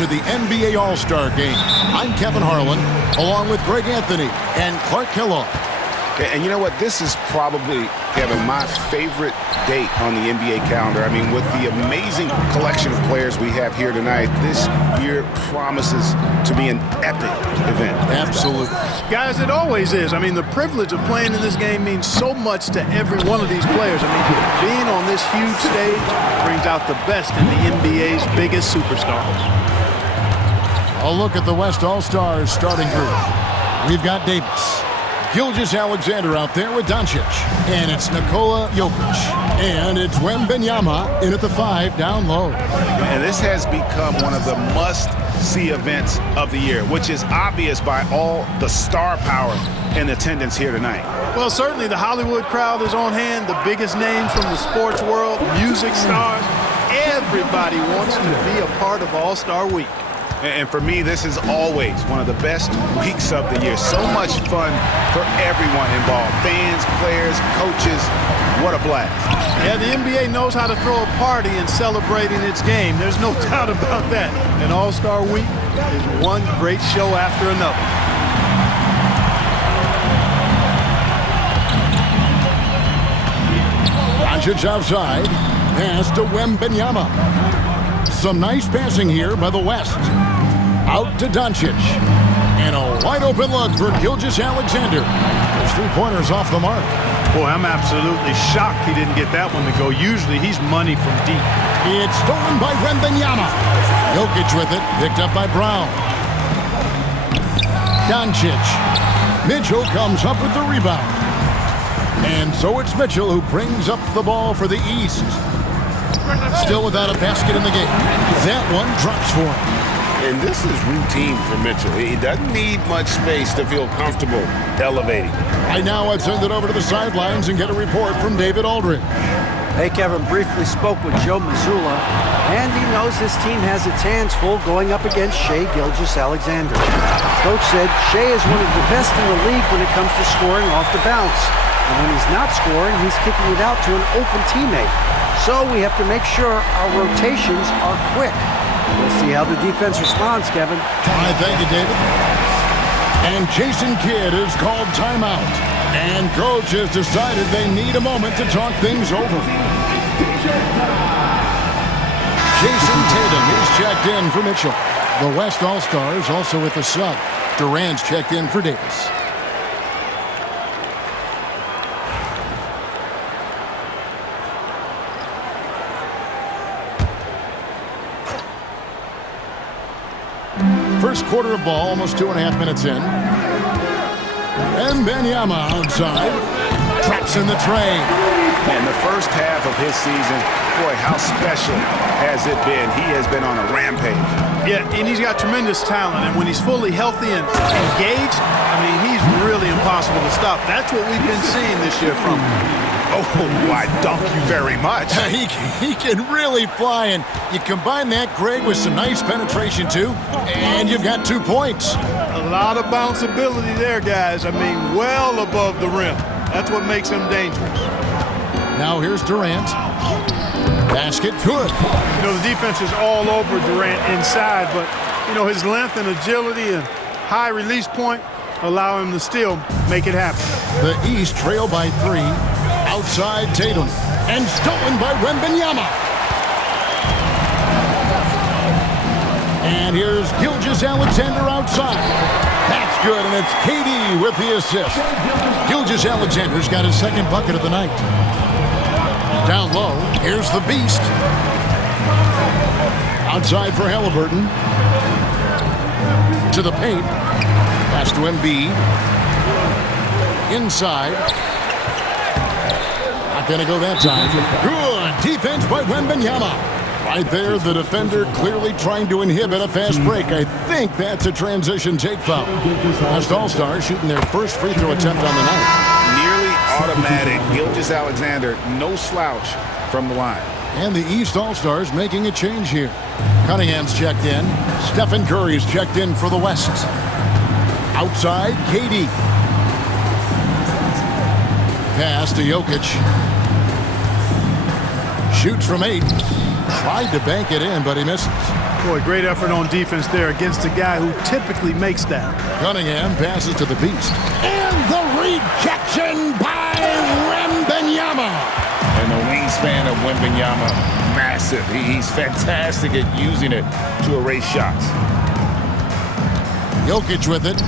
to the NBA All-Star Game. I'm Kevin Harlan, along with Greg Anthony and Clark Kellogg. And you know what? This is probably, Kevin, my favorite date on the NBA calendar. I mean, with the amazing collection of players we have here tonight, this year promises to be an epic event. Absolutely. Guys, it always is. I mean, the privilege of playing in this game means so much to every one of these players. I mean, being on this huge stage brings out the best in the NBA's biggest superstars. A look at the West All-Stars starting group. We've got Davis, Gilgeous-Alexander out there with Doncic. And it's Nikola Jokic. And it's Wembanyama in at the 5 down low. And this has become one of the must-see events of the year, which is obvious by all the star power in attendance here tonight. Well, certainly the Hollywood crowd is on hand, the biggest names from the sports world, music stars. Everybody wants to be a part of All-Star Week. And for me, this is always one of the best weeks of the year. So much fun for everyone involved. Fans, players, coaches. What a blast. Yeah, the NBA knows how to throw a party in celebrating its game. There's no doubt about that. And All-Star Week is one great show after another. Doncic outside. Pass to Wembanyama. Some nice passing here by the West. Out to Doncic. And a wide-open look for Gilgeous-Alexander. Those 3-pointers off the mark. Boy, I'm absolutely shocked he didn't get that one to go. Usually he's money from deep. It's stolen by Wembanyama. Jokic with it, picked up by Brown. Doncic. Mitchell comes up with the rebound. And so it's Mitchell who brings up the ball for the East. Still without a basket in the game. That one drops for him. And this is routine for Mitchell. He doesn't need much space to feel comfortable elevating. Right now, I'd send it over to the sidelines and get a report from David Aldridge. Hey, Kevin briefly spoke with Joe Mazzulla, and he knows this team has its hands full going up against Shai Gilgeous-Alexander. Coach said Shai is one of the best in the league when it comes to scoring off the bounce. And when he's not scoring, he's kicking it out to an open teammate. So we have to make sure our rotations are quick. We'll see how the defense responds, Kevin. All right, thank you, David. And Jason Kidd has called timeout. And coach has decided they need a moment to talk things over. Jason Tatum is checked in for Mitchell. The West All-Stars also with the sub. Durant's checked in for Davis. First quarter of ball, almost 2.5 minutes in. And Wembanyama outside. Traps in the tray. And the first half of his season, boy, how special has it been? He has been on a rampage. Yeah, and he's got tremendous talent. And when he's fully healthy and engaged, I mean, he's really impossible to stop. That's what we've been seeing this year from him. Oh, I thank you very much. He can really fly, and you combine that, Greg, with some nice penetration, too, and you've got 2 points. A lot of bounceability there, guys. I mean, well above the rim. That's what makes him dangerous. Now here's Durant. Basket good. You know, the defense is all over Durant inside, but, you know, his length and agility and high release point allow him to still make it happen. The East trail by 3. Outside Tatum. And stolen by Wembanyama. And here's Gilgeous-Alexander outside. That's good, and it's KD with the assist. Gilgeous-Alexander's got his second bucket of the night. Down low, here's the Beast. Outside for Halliburton. To the paint. Pass to Embiid. Inside. Not going to go that time. Good defense by Wembanyama. Right there, the defender clearly trying to inhibit a fast break. I think that's a transition take foul. West All-Stars shooting their first free throw attempt on the night. Nearly automatic. Gilgeous-Alexander, no slouch from the line. And the East All-Stars making a change here. Cunningham's checked in. Stephen Curry's checked in for the West. Outside, KD. Pass to Jokic. Shoots from 8. Tried to bank it in, but he misses. Boy, great effort on defense there against a guy who typically makes that. Cunningham passes to the Beast. And the rejection by Wembanyama. And the wingspan of Wembanyama, massive. He's fantastic at using it to erase shots. Jokic with it.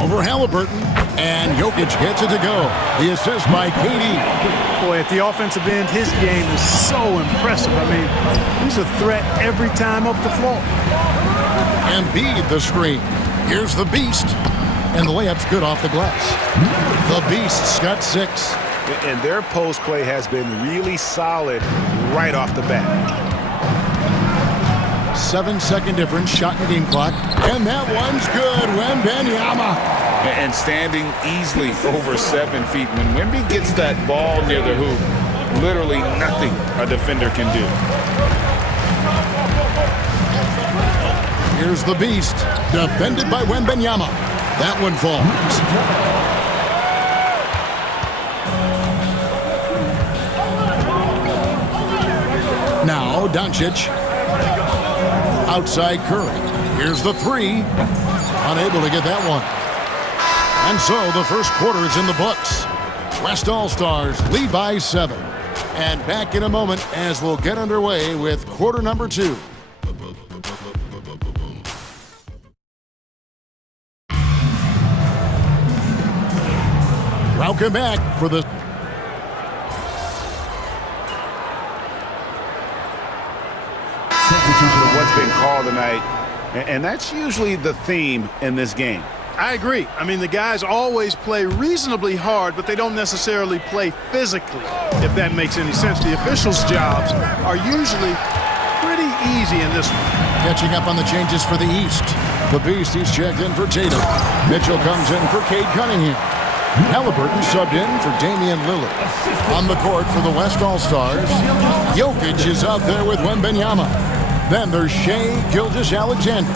Over Halliburton. And Jokic gets it to go. The assist by KD. Boy, at the offensive end, his game is so impressive. I mean, he's a threat every time up the floor. Embiid the screen. Here's the Beast. And the layup's good off the glass. The Beast's got 6. And their post play has been really solid right off the bat. 7-second difference, shot and game clock. And that one's good. Wembanyama. And standing easily over 7 feet. When Wemby gets that ball near the hoop, literally nothing a defender can do. Here's the Beast, defended by Wembanyama. That one falls. Now Doncic. Outside Curry. Here's the 3. Unable to get that one. And so the first quarter is in the books. West All-Stars lead by 7. And back in a moment as we'll get underway with quarter number 2. Welcome back for the What's been called tonight, and that's usually the theme in this game. I agree. I mean, the guys always play reasonably hard, but they don't necessarily play physically, if that makes any sense. The officials' jobs are usually pretty easy in this one. catching up on the changes for the East. The Beast, he's checked in for Tatum. Mitchell comes in for Cade Cunningham. Halliburton subbed in for Damian Lillard. On the court for the West All-Stars, Jokic is out there with Wembanyama. Then there's Shai Gilgeous-Alexander.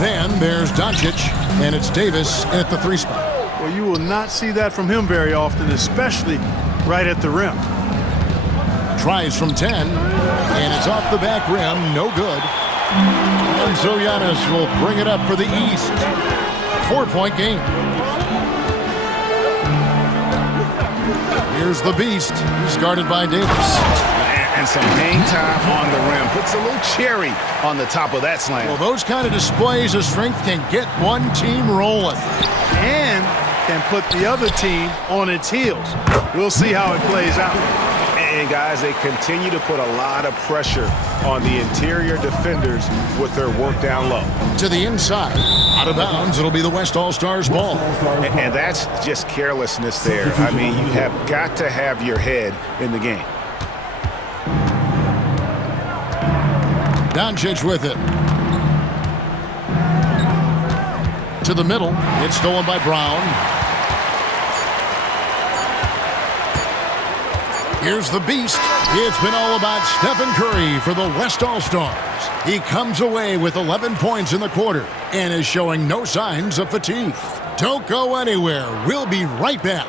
Then there's Doncic, and it's Davis at the 3 spot. Well, you will not see that from him very often, especially right at the rim. Tries from 10, and it's off the back rim, no good. And so Giannis will bring it up for the East. 4-point game. Here's the Beast. He's guarded by Davis. And some hang time on the rim. Puts a little cherry on the top of that slam. Well, those kind of displays of strength can get one team rolling. And can put the other team on its heels. We'll see how it plays out. And guys, they continue to put a lot of pressure on the interior defenders with their work down low. To the inside. Out of bounds, it'll be the West All-Stars ball. And that's just carelessness there. I mean, you have got to have your head in the game. Doncic with it. To the middle. It's stolen by Brown. Here's the Beast. It's been all about Stephen Curry for the West All-Stars. He comes away with 11 points in the quarter and is showing no signs of fatigue. Don't go anywhere. We'll be right back.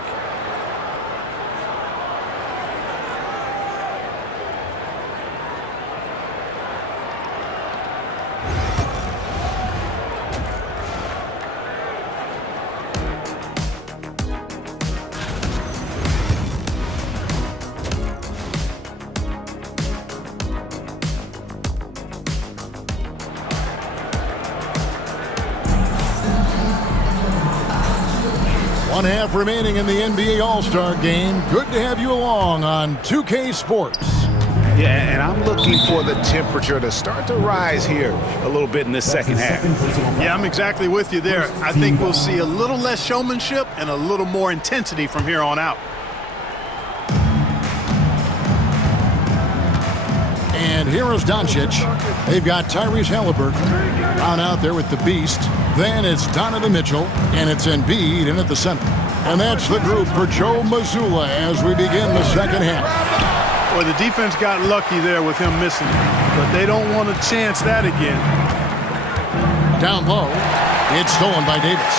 One half remaining in the NBA All-Star Game. Good to have you along on 2K Sports. Yeah, and I'm looking for the temperature to start to rise here a little bit in this second half. Yeah, I'm exactly with you there. I think we'll see a little less showmanship and a little more intensity from here on out. And here is Doncic. They've got Tyrese Halliburton down out there with the Beast. Then it's Donovan Mitchell, and it's Embiid in at the center. And that's the group for Joe Mazzulla as we begin the second half. Well, the defense got lucky there with him missing, but they don't want to chance that again. Down low, it's stolen by Davis.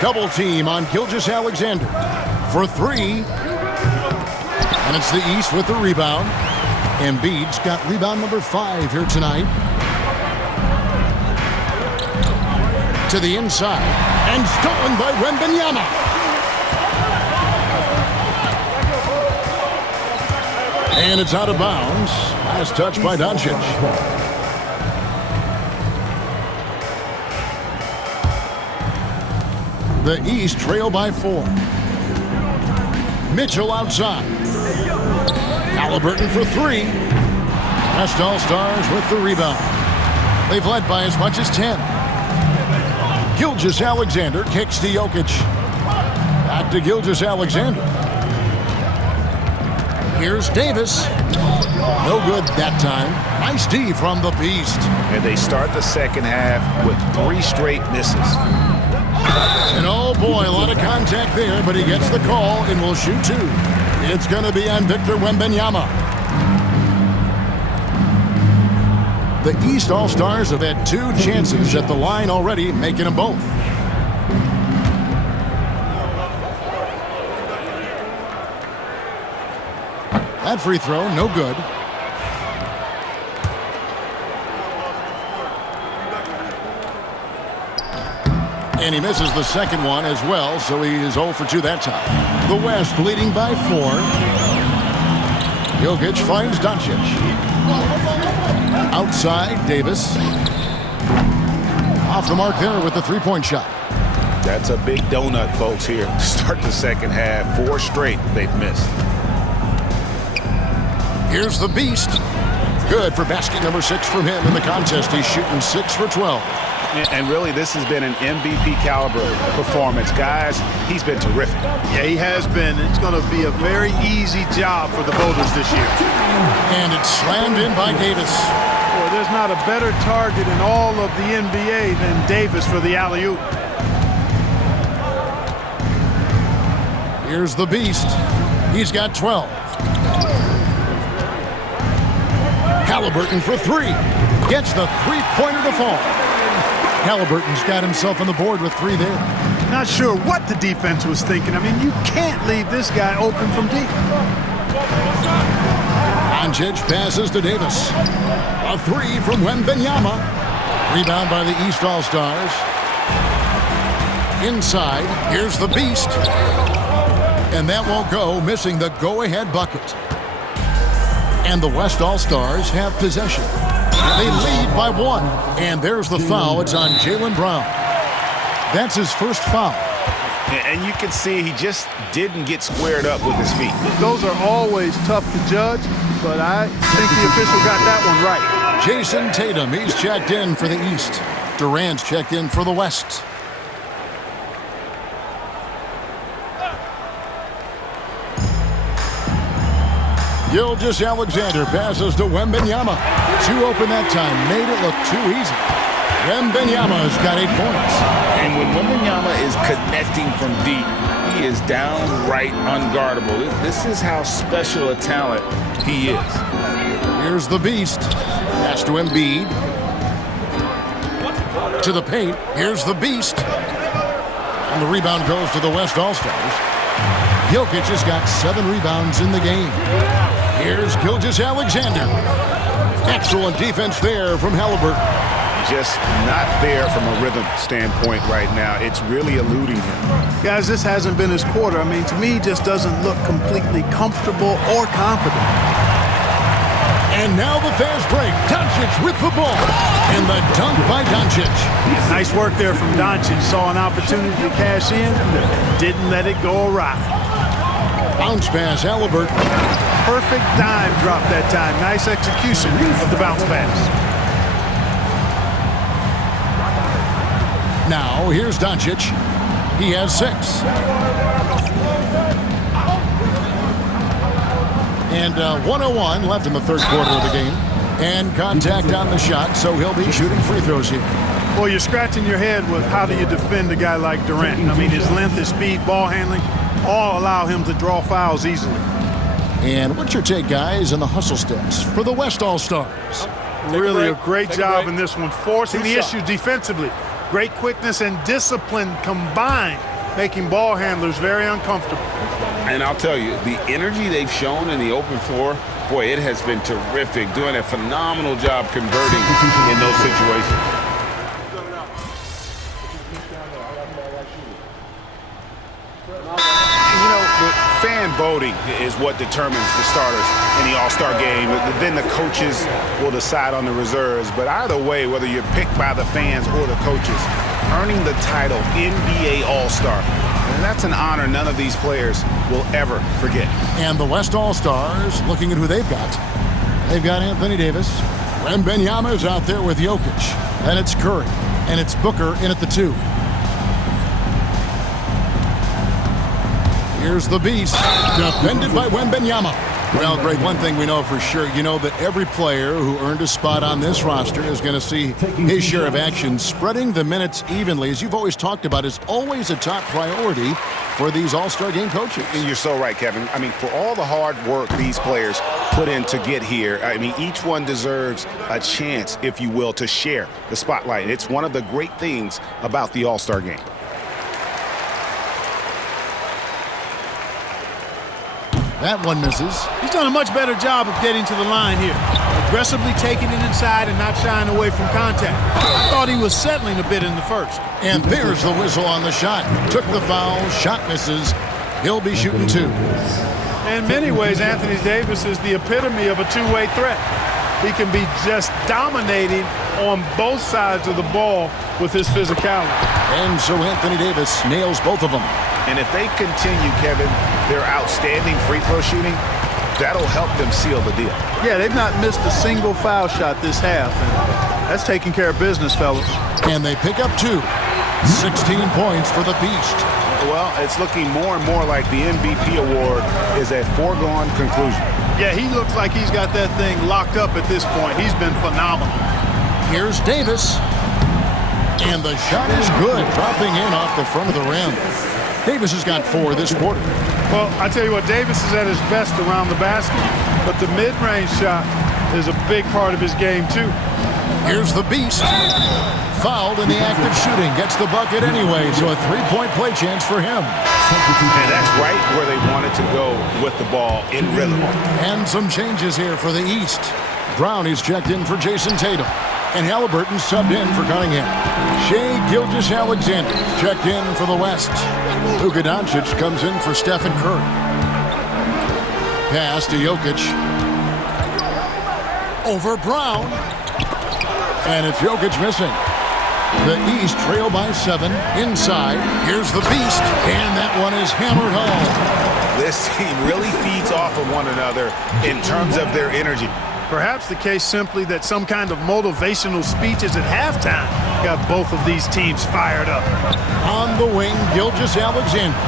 Double team on Gilgeous-Alexander for 3. And it's the East with the rebound. Embiid's got rebound number 5 here tonight. To the inside. And stolen by Wembanyama. And it's out of bounds. Last touch by Doncic. The East trail by 4. Mitchell outside. Halliburton for 3. West All-Stars with the rebound. They've led by as much as 10. Gilgeous-Alexander kicks to Jokic. Back to Gilgeous-Alexander. Here's Davis. No good that time. Nice D from the Beast. And they start the second half with 3 straight misses. And oh boy, a lot of contact there, but he gets the call and will shoot 2. It's going to be on Victor Wembanyama. The East All-Stars have had 2 chances at the line already, making them both. That free throw, no good. And he misses the second one as well, so he is 0 for 2 that time. The West leading by 4. Jokic finds Doncic. Outside, Davis. Off the mark there with the three-point shot. That's a big donut, folks, here to start the second half. 4 straight they've missed. Here's the Beast. Good for basket number 6 from him in the contest. He's shooting 6 for 12. And really, this has been an MVP caliber performance. Guys, he's been terrific. Yeah, he has been. It's going to be a very easy job for the voters this year. And it's slammed in by Davis. Boy, there's not a better target in all of the NBA than Davis for the alley-oop. Here's the Beast. He's got 12. Halliburton for 3. Gets the three-pointer to fall. Halliburton's got himself on the board with 3 there. Not sure what the defense was thinking. I mean, you can't leave this guy open from deep. Doncic passes to Davis. A 3 from Wembanyama. Rebound by the East All-Stars. Inside, here's the Beast. And that won't go, missing the go-ahead bucket. And the West All-Stars have possession. They lead by 1. And there's the foul. It's on Jaylen Brown. That's his first foul. And you can see he just didn't get squared up with his feet. Those are always tough to judge, but I think the official got that one right. Jason Tatum, he's checked in for the East. Durant's checked in for the West. Gilgeous-Alexander passes to Wembanyama. 2 open that time. Made it look too easy. Wembanyama's got 8 points. And when Wembanyama is connecting from deep, he is downright unguardable. This is how special a talent he is. Here's the Beast. Pass to Embiid. To the paint. Here's the Beast. And the rebound goes to the West All-Stars. Jokic has got 7 rebounds in the game. Here's Gilgeous-Alexander. Excellent defense there from Halliburton. Just not there from a rhythm standpoint right now. It's really eluding him. Guys, this hasn't been his quarter. I mean, to me, he just doesn't look completely comfortable or confident. And now the fast break. Doncic with the ball. And the dunk by Doncic. Nice work there from Doncic. Saw an opportunity to cash in. Didn't let it go awry. Bounce pass, Halliburton. Perfect dime drop that time. Nice execution of the bounce pass. Now, here's Doncic. He has 6. And 1:01 left in the third quarter of the game. And contact on the shot, so he'll be shooting free throws here. Well, you're scratching your head with how do you defend a guy like Durant? I mean, his length, his speed, ball handling, all allow him to draw fouls easily. And what's your take, guys, on the hustle steps for the West All-Stars? Really a great job in this one, forcing the issue defensively. Great quickness and discipline combined making ball handlers very uncomfortable. And I'll tell you, the energy they've shown in the open floor, boy, it has been terrific, doing a phenomenal job converting in those situations. You know, the fan voting is what determines the starters in the All-Star game. Then the coaches will decide on the reserves. But either way, whether you're picked by the fans or the coaches, earning the title NBA All-Star, and that's an honor none of these players will ever forget. And the West All-Stars, looking at who they've got. They've got Anthony Davis. Wembanyama's out there with Jokic. And it's Curry. And it's Booker in at the 2. Here's the beast, defended by Wembanyama. Well, Greg, one thing we know for sure, you know that every player who earned a spot on this roster is going to see his share of action. Spreading the minutes evenly, as you've always talked about, is always a top priority for these All-Star game coaches. And you're so right, Kevin. I mean, for all the hard work these players put in to get here, I mean, each one deserves a chance, if you will, to share the spotlight. It's one of the great things about the All-Star game. That one misses. He's done a much better job of getting to the line here. Aggressively taking it inside and not shying away from contact. I thought he was settling a bit in the first. And there's the whistle on the shot. Took the foul, shot misses. He'll be shooting 2. In many ways, Anthony Davis is the epitome of a two-way threat. He can be just dominating on both sides of the ball with his physicality. And so Anthony Davis nails both of them. And if they continue, Kevin, their outstanding free throw shooting, that'll help them seal the deal. Yeah, they've not missed a single foul shot this half. And that's taking care of business, fellas. And they pick up 2. 16 points for the Beast. Well, it's looking more and more like the MVP award is a foregone conclusion. Yeah, he looks like he's got that thing locked up at this point. He's been phenomenal. Here's Davis. And the shot is good, dropping in off the front of the rim. Davis has got 4 this quarter. Well, I tell you what, Davis is at his best around the basket, but the mid-range shot is a big part of his game, too. Here's the Beast. Fouled in the act of shooting. Gets the bucket anyway, so a 3-point play chance for him. And that's right where they wanted to go with the ball, in rhythm. And some changes here for the East. Brown is checked in for Jason Tatum. And Halliburton subbed in for Cunningham. Shai Gilgeous-Alexander checked in for the West. Luka Doncic comes in for Stephen Curry. Pass to Jokic. Over Brown. And it's Jokic missing. The East trail by 7. Inside. Here's the Beast. And that one is hammered home. This team really feeds off of one another in terms of their energy. Perhaps the case simply that some kind of motivational speeches at halftime got both of these teams fired up. On the wing, Gilgeous-Alexander.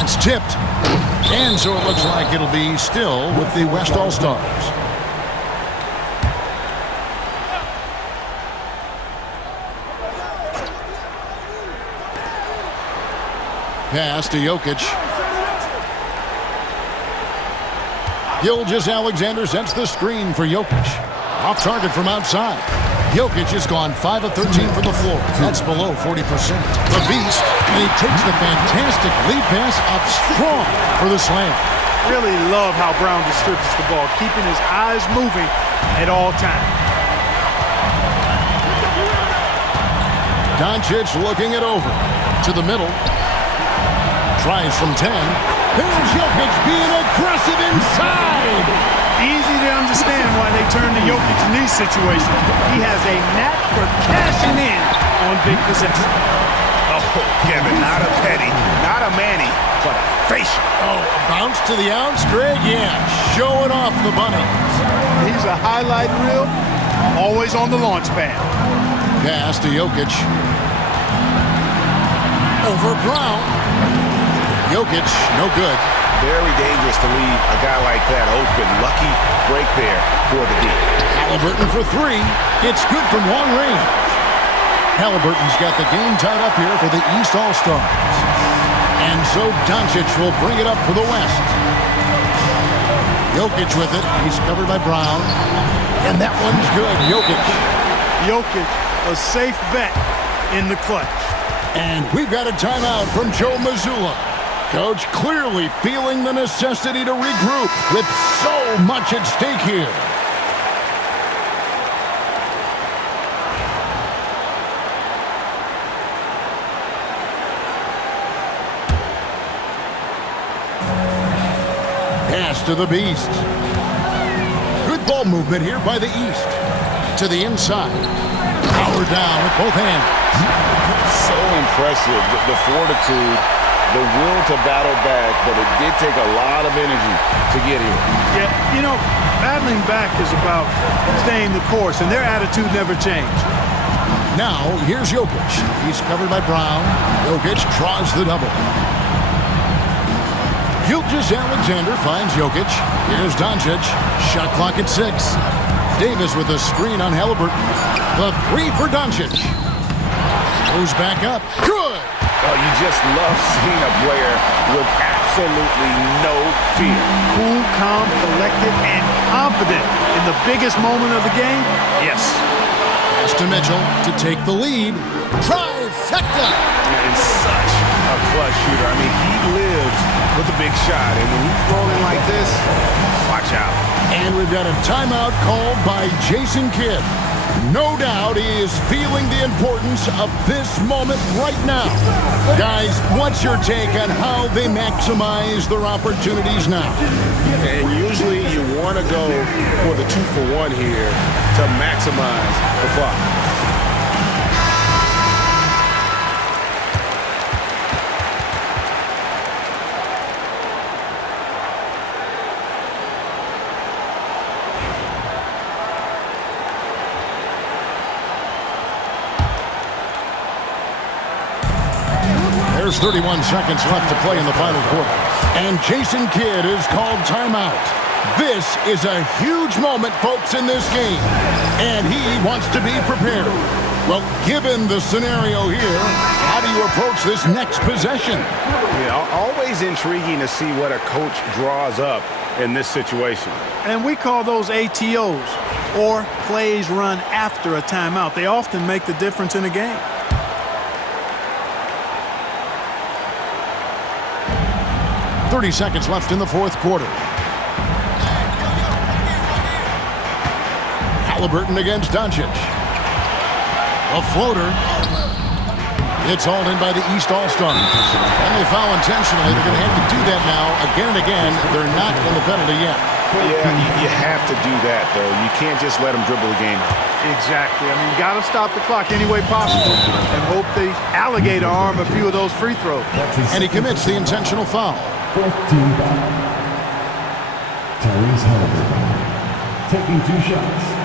It's tipped. And so it looks like it'll be still with the West All-Stars. Pass to Jokic. Gilgeous-Alexander sets the screen for Jokic. Off target from outside. Jokic has gone 5 of 13 from the floor. That's below 40%. The Beast, and he takes the fantastic lead pass up strong for the slam. Really love how Brown distributes the ball, keeping his eyes moving at all times. Doncic looking it over. To the middle. Tries from 10. Here's Jokic being aggressive inside. Easy to understand why they turn to Jokic in these situations. He has a knack for cashing in on big possessions. Oh, Kevin, not a Petty, not a Manny, but a facial. Oh, a bounce to the outs, Greg? Yeah, showing off the bunnies. He's a highlight reel, always on the launch pad. Pass to Jokic. Over Brown. Jokic, no good. Very dangerous to leave a guy like that open. Lucky break there for the D. Halliburton for 3. It's good from long range. Halliburton's got the game tied up here for the East All-Stars. And so Doncic will bring it up for the West. Jokic with it. He's covered by Brown. And that one's good. Jokic. Jokic, a safe bet in the clutch. And we've got a timeout from Joe Mazzulla. Coach clearly feeling the necessity to regroup with so much at stake here. Pass to the Beast. Good ball movement here by the East. To the inside. Power down with both hands. So impressive, the fortitude, the will to battle back, but it did take a lot of energy to get here. Yeah, you know, battling back is about staying the course, and their attitude never changed. Now, here's Jokic. He's covered by Brown. Jokic draws the double. Gilgeous-Alexander finds Jokic. Here's Doncic. Shot clock at 6. Davis with a screen on Halliburton. The three for Doncic. Goes back up. Good! Oh, you just love seeing a player with absolutely no fear. Cool, calm, collected, and confident in the biggest moment of the game? Yes. Pass to Mitchell to take the lead. Trifecta! And such a clutch shooter. I mean, he lives with a big shot, and when he's rolling like this, watch out. And we've got a timeout called by Jason Kidd. No doubt he is feeling the importance of this moment right now. Guys, what's your take on how they maximize their opportunities now? And usually you want to go for the 2-for-1 here to maximize the clock. There's 31 seconds left to play in the final quarter. And Jason Kidd is called timeout. This is a huge moment, folks, in this game. And he wants to be prepared. Well, given the scenario here, how do you approach this next possession? Yeah, always intriguing to see what a coach draws up in this situation. And we call those ATOs, or plays run after a timeout. They often make the difference in a game. .30 seconds left in the fourth quarter. Halliburton against Doncic. A floater. It's hauled in by the East All-Stars. And they foul intentionally. They're going to have to do that now again and again. They're not in the penalty yet. Yeah, you have to do that, though. You can't just let them dribble the game out. Exactly. I mean, you got to stop the clock any way possible and hope they alligator arm a few of those free throws. And he commits the intentional foul. 14th foul. Tyrese Halliburton taking 2 shots.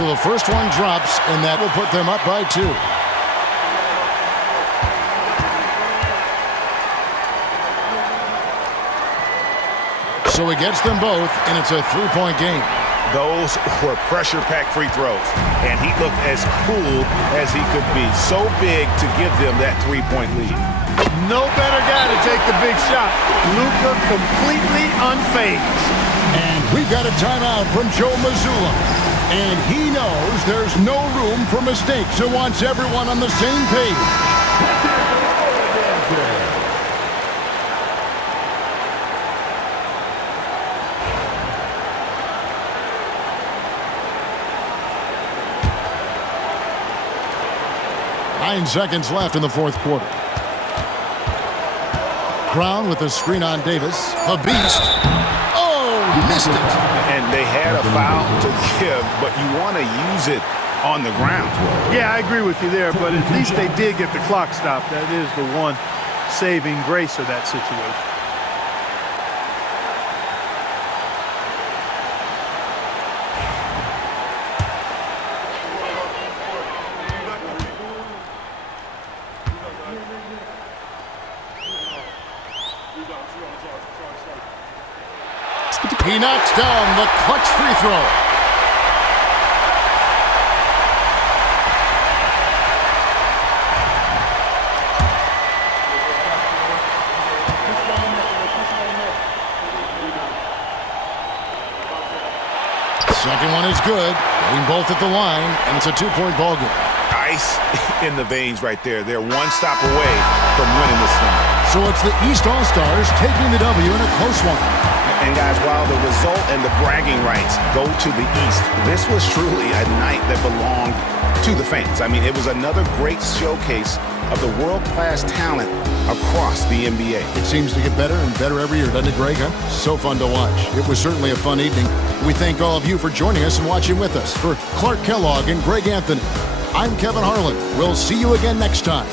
So the first one drops, and that will put them up by 2. So he gets them both, and it's a 3-point game. Those were pressure-packed free throws, and he looked as cool as he could be. So big to give them that 3-point lead. No better guy to take the big shot. Luka completely unfazed. And we've got a timeout from Joe Mazzulla. And he knows there's no room for mistakes and wants everyone on the same page. Nine seconds left in the fourth quarter. Brown with the screen on Davis. The Beast. Oh, missed it. And they had a foul to give, but you want to use it on the ground. Yeah, I agree with you there, but at least they did get the clock stopped. That is the one saving grace of that situation. He knocks down the clutch free throw. Second one is good. Getting both at the line, and it's a 2-point ball game. Ice in the veins right there. They're one stop away from winning this one. So it's the East All-Stars taking the W in a close one. And guys, while the result and the bragging rights go to the East, this was truly a night that belonged to the fans. I mean, it was another great showcase of the world-class talent across the NBA. It seems to get better and better every year, doesn't it, Greg? Huh? So fun to watch. It was certainly a fun evening. We thank all of you for joining us and watching with us. For Clark Kellogg and Greg Anthony, I'm Kevin Harlan. We'll see you again next time